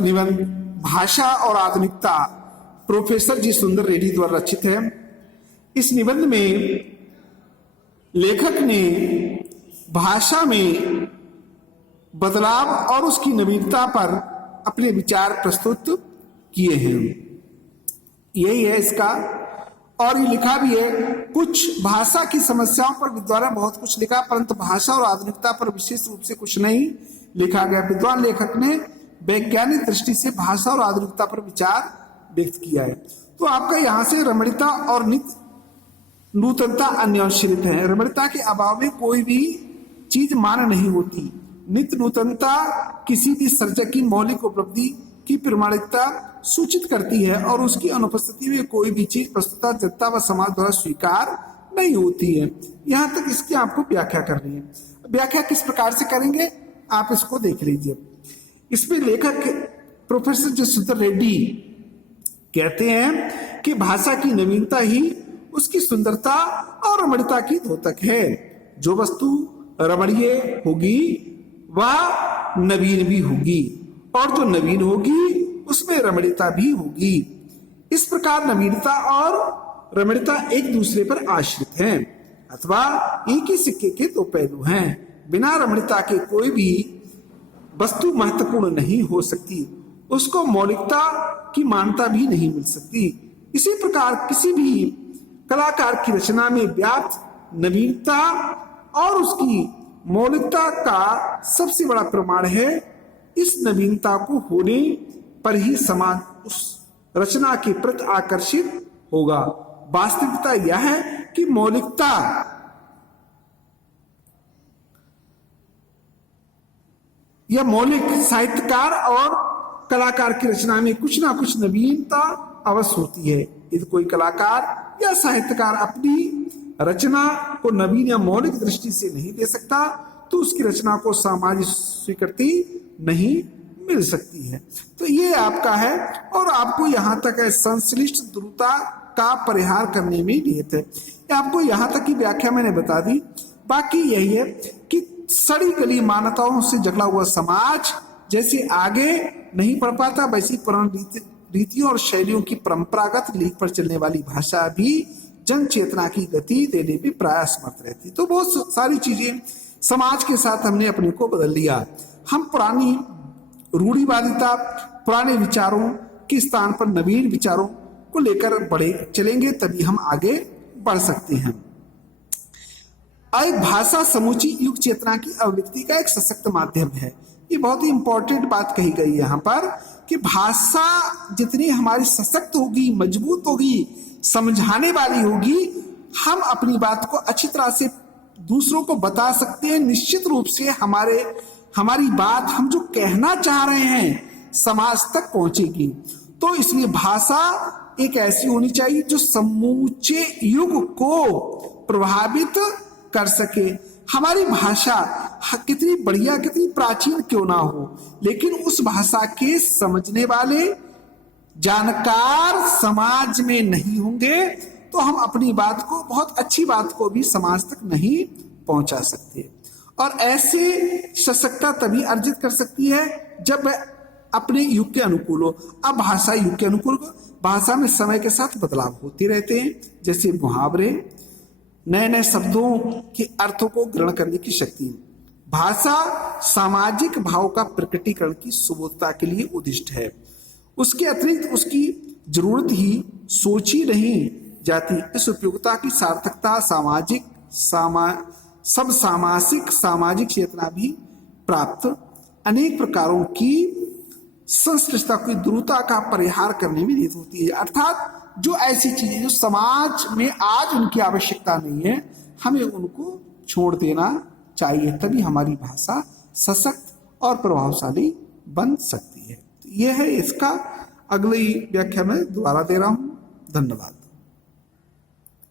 निबंध भाषा और आधुनिकता प्रोफेसर जी सुंदर रेड्डी द्वारा रचित है। इस निबंध में लेखक ने भाषा में बदलाव और उसकी नवीनता पर अपने विचार प्रस्तुत किए हैं। यही है इसका। और ये लिखा भी है, कुछ भाषा की समस्याओं पर विद्वान ने बहुत कुछ लिखा, परंतु भाषा और आधुनिकता पर विशेष रूप से कुछ नहीं लिखा गया। विद्वान लेखक ने वैज्ञानिक दृष्टि से भाषा और आधुनिकता पर विचार व्यक्त किया है। तो आपका यहाँ से रमणीयता और नित्य नूतनता अन्योन्याश्रित है। रमणीयता के अभाव में कोई भी चीज मान नहीं होती। नित्य नूतनता किसी भी सर्जक की मौलिक उपलब्धि की प्रमाणिकता सूचित करती है और उसकी अनुपस्थिति में कोई भी चीज वस्तुतः जनता व समाज द्वारा स्वीकार नहीं होती है। यहाँ तक इसकी आपको व्याख्या करनी है। व्याख्या किस प्रकार से करेंगे आप इसको देख लीजिए। इसमें लेखक प्रोफेसर जी सुंदर रेड्डी कहते हैं कि भाषा की नवीनता ही उसकी सुंदरता और रमणीयता की द्योतक है। जो वस्तु रमणीय होगी वह नवीन भी होगी और जो नवीन होगी उसमें रमणीयता भी होगी। इस प्रकार नवीनता और रमणीयता एक दूसरे पर आश्रित हैं अथवा एक ही सिक्के के दो पहलू हैं। बिना रमणीयता के कोई भी वस्तु महत्वपूर्ण नहीं हो सकती, उसको मौलिकता की मान्यता भी नहीं मिल सकती। इसी प्रकार किसी भी कलाकार की रचना में व्याप्त नवीनता और उसकी मौलिकता का सबसे बड़ा प्रमाण है। इस नवीनता को होने पर ही समाज उस रचना के प्रति आकर्षित होगा। वास्तविकता यह है कि मौलिकता या मौलिक साहित्यकार और कलाकार की रचना में कुछ ना कुछ नवीनता अवश्य होती है। यदि कोई कलाकार या साहित्यकार अपनी रचना को नवीन या मौलिक दृष्टि से नहीं दे सकता तो उसकी रचना को सामाजिक स्वीकृति नहीं मिल सकती है। तो ये आपका है और आपको यहाँ तक है संश्लिष्ट ध्रुवता का परिहार करने में नियत है। आपको यहाँ तक की व्याख्या मैंने बता दी। बाकी यही है कि सड़ी गली मान्यताओं से जकड़ा हुआ समाज जैसे आगे नहीं बढ़ पाता, वैसी पुरानी रीतियों और शैलियों की परंपरागत लीक पर चलने वाली भाषा भी जन चेतना की गति देने में प्राय असमर्थ रहती। तो बहुत सारी चीजें समाज के साथ हमने अपने को बदल लिया। हम पुरानी रूढ़िवादिता, पुराने विचारों के स्थान पर नवीन विचारों को लेकर बढ़े चलेंगे, तभी हम आगे बढ़ सकते हैं। भाषा समूची युग चेतना की अभिव्यक्ति का एक सशक्त माध्यम है। ये बहुत ही इंपॉर्टेंट बात कही गई है यहाँ पर कि भाषा जितनी हमारी सशक्त होगी, मजबूत होगी, समझाने वाली होगी, हम अपनी बात को अच्छी तरह से दूसरों को बता सकते हैं। निश्चित रूप से हमारी बात, हम जो कहना चाह रहे हैं, समाज तक पहुंचेगी। तो इसलिए भाषा एक ऐसी होनी चाहिए जो समूचे युग को प्रभावित कर सके। हमारी भाषा कितनी बढ़िया, कितनी प्राचीन क्यों ना हो, लेकिन उस भाषा के समझने वाले जानकार समाज में नहीं होंगे तो हम अपनी बात को, बहुत अच्छी बात को भी समाज तक नहीं पहुंचा सकते। और ऐसे सशक्तता तभी अर्जित कर सकती है जब वह अपने युग के अनुकूल हो। अब भाषा युग के अनुकूल, भाषा में समय के साथ बदलाव होते रहते हैं, जैसे मुहावरे, नए नए शब्दों के अर्थों को ग्रहण करने की शक्ति। भाषा सामाजिक भाव का प्रकटीकरण की सुबोधता के लिए उद्दिष्ट है। उसके अतिरिक्त उसकी जरूरत ही सोची नहीं जाती। इस उपयोगिता की सार्थकता सामाजिक चेतना भी प्राप्त अनेक प्रकारों की संश्लिष्टता की द्रुतता का परिहार करने में निहित होती है। अर्थात जो ऐसी चीजें जो समाज में आज उनकी आवश्यकता नहीं है, हमें उनको छोड़ देना चाहिए, तभी हमारी भाषा सशक्त और प्रभावशाली बन सकती है। तो यह है इसका। अगली व्याख्या में दोबारा दे रहा हूं। धन्यवाद।